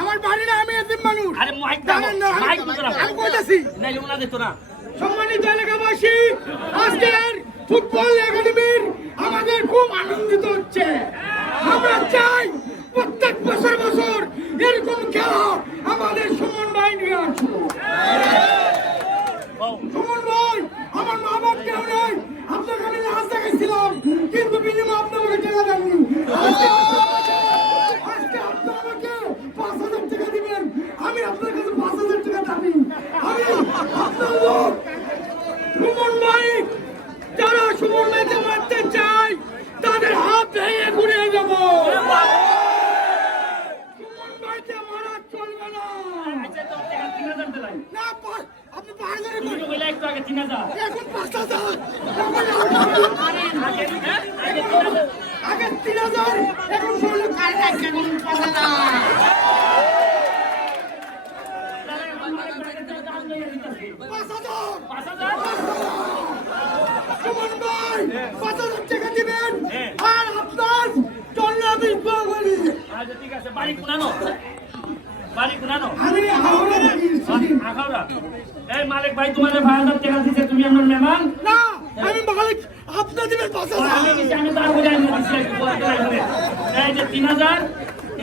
আমার বাড়ি না আমি মানুষ আরে মাইক দাও মাইক দাও আমি কইতাছি না লুনা দে তোরা সম্মানিত এলাকাবাসী আজকের ফুটবল একাডেমির টাকা দেননি আজকে আপনি আমাকে পাঁচ হাজার টাকা দিবেন আমি আপনার কাছে পাঁচ হাজার টাকা দাবি আমি আপনার সুমন ভাই যারা সুমন ভাইকে মারতে চায় তাদের হাত ভেঙে ঘুরিয়ে দেব সুমন ভাইকে মারা চলবে না আচ্ছা আপনি পাঁচ হাজার এখন পাঁচ হাজার আগে হ্যাঁ আগে তিন হাজার আগে তিন হাজার এখন ষোলো পাঁচ হাজার পাঁচ হাজার পাঁচ হাজার সুমন ভাই পাঁচ হাজার টাকা দিবেন হ্যাঁ। আর আপনার জন্য আমি বাঙালি আচ্ছা ঠিক আছে বাড়ি কুনানো বাড়ি কুনানো আমি হাওড়া থাকি এই মালিক ভাই তোমার ভাই হাজার। টাকা দিতে তুমি আমার মেহমান না আমি মালিক আপনি দিবেন পাঁচ হাজার। দিছি, আমি তো আর না এই যে তিন হাজার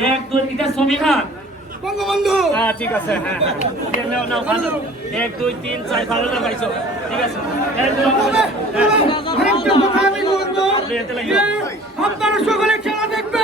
এক দুই এটা সমীহা বঙ্গবন্ধু! হ্যাঁ ঠিক আছে হ্যাঁ হ্যাঁ। এক দুই তিন চার ভালো না পাইছো ঠিক আছে। এই যে, হ্যাঁ। আরেকটা